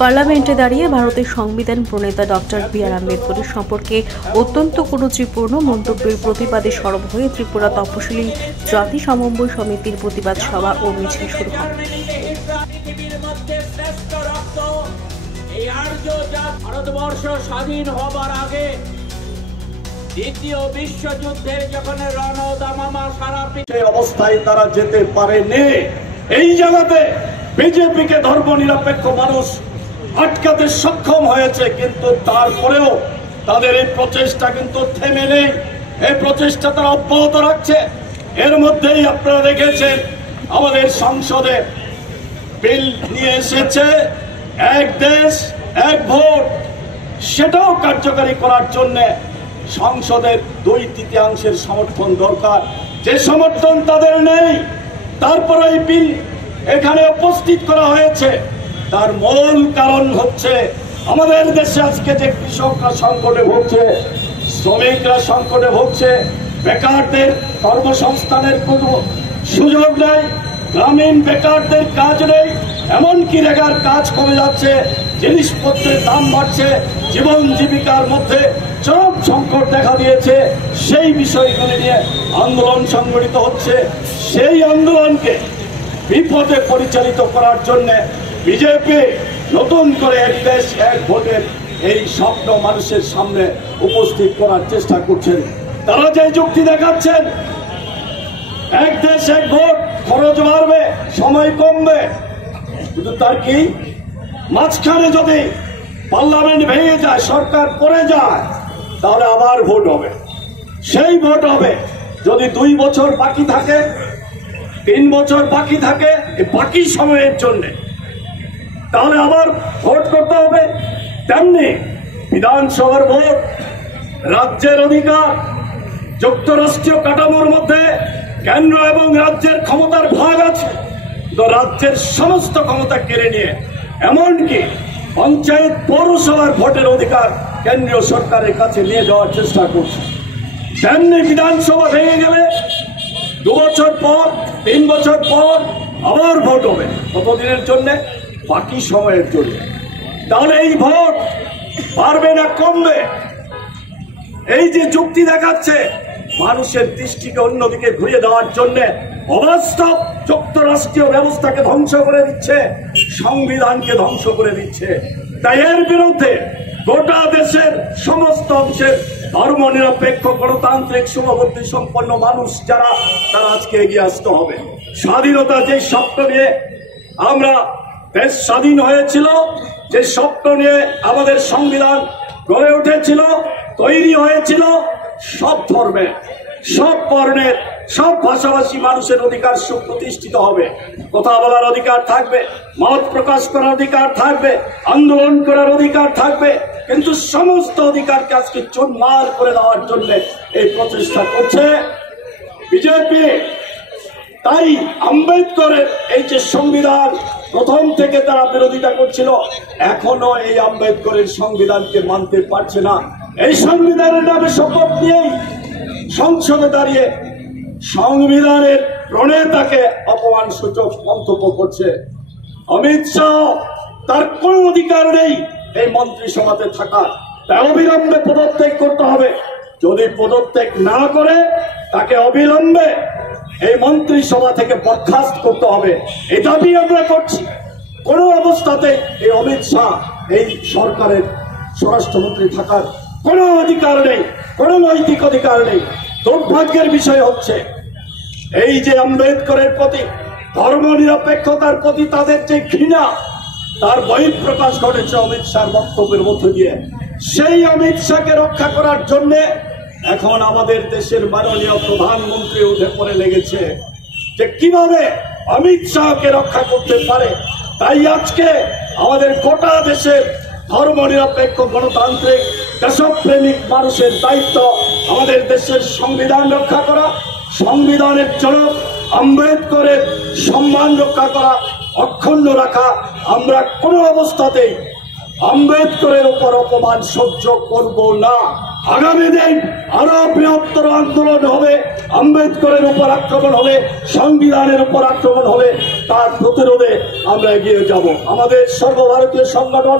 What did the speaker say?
পার্লামেন্টে দাঁড়িয়ে ভারতের সংবিধান প্রণেতা ডক্টর বি.আর. আম্বেদকরের সম্পর্কে অত্যন্ত কুরুচিপূর্ণ মন্তব্যের প্রতিবাদে সরব হয়ে ত্রিপুরা তপশিলি জাতি সমন্বয় সমিতির প্রতিবাদ সভা ও মিছিল শুরু হয়। ভারতবর্ষ স্বাধীন হবার আগে দ্বিতীয় বিশ্বযুদ্ধের যখন রণদামামা সারা পৃথিবী অবস্থায় তারা যেতে পারেনি। এই জায়গাতে বিজেপিকে ধর্মনিরপেক্ষ মানুষ আটকাতে সক্ষম হয়েছে, কিন্তু তারপরেও তাদের এই প্রচেষ্টা কিন্তু থেমে নেই। এই প্রচেষ্টা তারা অব্যাহত রাখছে। এর মধ্যেই আপনারা দেখেছেন আমাদের সংসদে বিল নিয়ে এসেছে এক দেশ এক ভোট। সেটাও কার্যকারী করার জন্য সংসদের 2/3 সমর্থন দরকার, যে সমর্থন তাদের নেই। তারপরে এই বিল এখানে উপস্থিত করা হয়েছে। তার মূল কারণ হচ্ছে আমাদের দেশে আজকে যে কৃষকরা সংকটে ভুগছে, শ্রমিকরা সংকটে ভুগছে, বেকারদের কর্মসংস্থানের কোনো সুযোগ নেই, গ্রামীণ বেকারদের কাজ নেই, এমনকি রেগার কাজ কমে যাচ্ছে, জিনিসপত্রের দাম বাড়ছে, জীবন জীবিকার মধ্যে চরম সংকট দেখা দিয়েছে। সেই বিষয়গুলি নিয়ে আন্দোলন সংগঠিত হচ্ছে। সেই আন্দোলনকে বিপদে পরিচালিত করার জন্য বিজেপি নতুন করে এক দেশ এক ভোটের এই স্বপ্ন মানুষের সামনে উপস্থিত করার চেষ্টা করছেন। তারা যে যুক্তি দেখাচ্ছেন এক দেশ এক ভোট, খরচ বাড়বে, সময় কমবে, কিন্তু তার কি মাঝখানে যদি পার্লামেন্ট ভেঙে যায়, সরকার পড়ে যায়, তাহলে আবার ভোট হবে। সেই ভোট হবে যদি 2 বছর বাকি থাকে, 3 বছর বাকি থাকে, বাকি সময়ের জন্য, তাহলে আবার ভোট করতে হবে। তেমনি বিধানসভার ভোট রাজ্যের অধিকার, যুক্তরাষ্ট্রীয় কাঠামোর মধ্যে কেন্দ্র এবং রাজ্যের ক্ষমতার ভাগ আছে, তো রাজ্যের সমস্ত ক্ষমতা কেড়ে নিয়ে এমনকি পঞ্চায়েত পৌরসভার ভোটের অধিকার কেন্দ্রীয় সরকারের কাছে নিয়ে যাওয়ার চেষ্টা করছে। তেমনি বিধানসভা ভেঙে গেলে 2 বছর পর, 3 বছর পর আবার ভোট হবে। কতদিনের জন্য? বাকি সময়ের জন্য। তাহলে এই ভোট বাড়বে না কমবে? এই যে যুক্তি দেখাচ্ছে মানুষের দৃষ্টিকে অন্যদিকে ঘুরিয়ে দেওয়ার জন্য, অবাস্তব যুক্তরাষ্ট্রীয় ব্যবস্থাকে ধ্বংস করে দিচ্ছে, সংবিধানকে ধ্বংস করে দিচ্ছে। তাই এর বিরুদ্ধে গোটা দেশের সমস্ত অংশের ধর্মনিরপেক্ষ গণতান্ত্রিক শুভবুদ্ধি সম্পন্ন মানুষ যারা, তারা আজকে এগিয়ে আসতে হবে। স্বাধীনতা যে স্বপ্ন নিয়ে আমরা দেশ স্বাধীন হয়েছিল, যে স্বপ্ন নিয়ে আমাদের সংবিধান গড়ে উঠেছিল, তৈরি হয়েছিল, সব ধর্মের, সব বর্ণের, সব ভাষাভাষী মানুষের অধিকার সুপ্রতিষ্ঠিত হবে। কথা বলার অধিকার থাকবে, মত প্রকাশ করার অধিকার থাকবে, আন্দোলন করার অধিকার থাকবে, কিন্তু সমস্ত অধিকারকে আজকে চুরমার করে দেওয়ার জন্য এই প্রচেষ্টা করছে বিজেপি। তাই আম্বেদকরের এই যে সংবিধান, প্রথম থেকে তারা বিরোধিতা করছিল, এখনো এই আম্বেদকরের সংবিধানকে মানতে পারছে না। এই সংবিধানের নামে শপথ নিয়েই সংসদে দাঁড়িয়ে সংবিধানের প্রণেতাকে অপমান সূচক মন্তব্য করছে। অমিত শাহ, তার কোনো অধিকার নেই এই মন্ত্রিসভাতে থাকার, তাই অবিলম্বে পদত্যাগ করতে হবে। যদি পদত্যাগ না করে তাকে অবিলম্বে এই মন্ত্রিসভা থেকে বরখাস্ত করতে হবে। এই দাবি আমরা করছি। কোন অবস্থাতে এই অমিত শাহ এই সরকারের স্বরাষ্ট্রমন্ত্রী থাকার কোনো অধিকার নেই, কোনো নৈতিক অধিকার নেই। দুর্ভাগ্যের বিষয় হচ্ছে এই যে আম্বেদকরের প্রতি, ধর্মনিরপেক্ষতার প্রতি তাদের যে ঘৃণা, তার বহিঃপ্রকাশ ঘটেছে অমিত শাহর বক্তব্যের মধ্য দিয়ে। সেই অমিত শাহকে রক্ষা করার জন্য এখন আমাদের দেশের মাননীয় প্রধানমন্ত্রী উঠে পড়ে লেগেছে যে কিভাবে অমিত শাহকে রক্ষা করতে পারে। তাই আজকে আমাদের গোটা দেশের ধর্মনিরপেক্ষ গণতান্ত্রিক দেশপ্রেমিক মানুষের দায়িত্ব আমাদের দেশের সংবিধান রক্ষা করা, সংবিধানের জনক আম্বেদকরের সম্মান রক্ষা করা, অক্ষুণ্ণ রাখা। আমরা কোনো অবস্থাতেই আম্বেদকরের উপর অপমান সহ্য করব না। আগামী দিন আরো বৃহত্তর আন্দোলন হবে, আম্বেদকরের উপর আক্রমণ হবে, সংবিধানের উপর আক্রমণ হবে, তার প্রতিরোধে আমরা এগিয়ে যাব। আমাদের সর্বভারতীয় সংগঠন